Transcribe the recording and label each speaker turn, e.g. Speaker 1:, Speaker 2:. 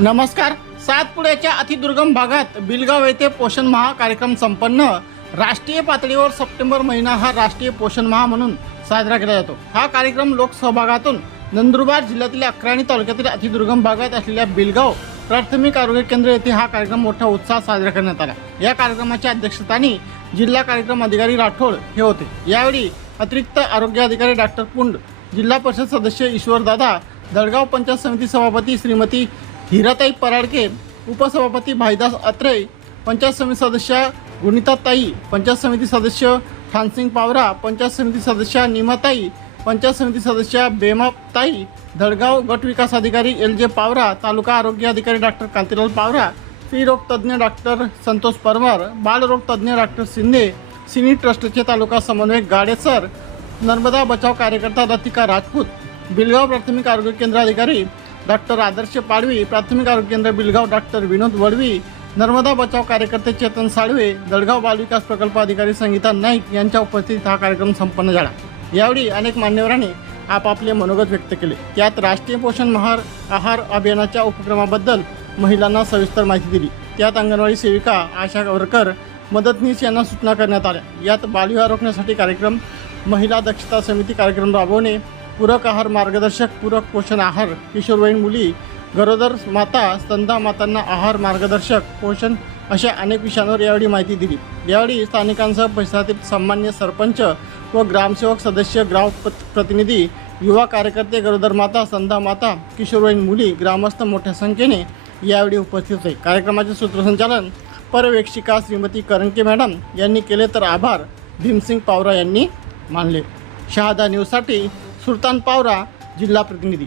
Speaker 1: नमस्कार. सातपुड्याच्या अतिदुर्गम भागात बिलगाव येथे पोषण महा कार्यक्रम संपन्न. राष्ट्रीय पातळीवर सप्टेंबर महिना हा राष्ट्रीय पोषण महा म्हणून साजरा केला जातो. हा कार्यक्रम लोकसहभागातून नंदुरबार जिल्ह्यातील अक्राणी तालुक्यातील अतिदुर्गम भागात असलेल्या बिलगाव प्राथमिक आरोग्य केंद्र येथे हा कार्यक्रम मोठ्या उत्साहात साजरा करण्यात आला. या कार्यक्रमाच्या अध्यक्षस्थानी जिल्हा कार्यक्रम अधिकारी राठोड हे होते. यावेळी अतिरिक्त आरोग्य अधिकारी डॉक्टर पुंड जिल्हा परिषद सदस्य ईश्वरदादा दळगाव पंचायत समिती सभापती श्रीमती हिराताई पराडके उपसभापती भाईदास अत्रे पंचायत समिती सदस्य गुणिताताई पंचायत समिती सदस्य खानसिंग पावरा पंचायत समिती सदस्य निमाताई पंचायत समिती सदस्य बेमाताई दळगाव गट विकास अधिकारी एल जे पावरा तालुका आरोग्य अधिकारी डॉक्टर कांतीलाल पावरा स्त्रीरोग तज्ज्ञ डॉक्टर संतोष परमार बालरोग तज्ज्ञ डॉक्टर शिंदे सिनी ट्रस्टचे तालुका समन्वयक गाडेसर नर्मदा बचाव कार्यकर्ता रतिका राजपूत बिलगाव प्राथमिक आरोग्य केंद्र अधिकारी डॉक्टर आदर्श पाडवी प्राथमिक आरोग्य केंद्र बिलगाव डॉक्टर विनोद वडवी नर्मदा बचाव कार्यकर्ते चेतन साळवे दळगाव बालविकास प्रकल्प अधिकारी संगीता नाईक यांच्या उपस्थितीत हा कार्यक्रम संपन्न झाला. यावेळी अनेक मान्यवरांनी आपापले मनोगत व्यक्त केले. त्यात राष्ट्रीय पोषण महार आहार अभियानाच्या उपक्रमाबद्दल महिलांना सविस्तर माहिती दिली. त्यात अंगणवाडी सेविका आशा वर्कर मदतनीस यांना सूचना करण्यात आल्या. यात बालविवाह रोखण्यासाठी कार्यक्रम महिला दक्षता समिती कार्यक्रम राबवणे पूरक आहार मार्गदर्शक पूरक पोषण आहार किशोरवयीन मुली गरोदर माता स्तंदा मातांना आहार मार्गदर्शक पोषण अशा अनेक विषयांवर यावेळी माहिती दिली. यावेळी स्थानिकांसह परिसरातील सामान्य सरपंच व ग्रामसेवक सदस्य ग्राम प्रतिनिधी युवा कार्यकर्ते गरोदर माता संधा माता किशोरवयीन मुली ग्रामस्थ मोठ्या संख्येने यावेळी उपस्थित होते. कार्यक्रमाचे सूत्रसंचालन पर्यवेक्षिका श्रीमती करंके मॅडम यांनी केले तर आभार. भीमसिंग पावरा यांनी मानले. शहादा न्यूजसाठी सुलतान पावरा जिल्हा प्रतिनिधी.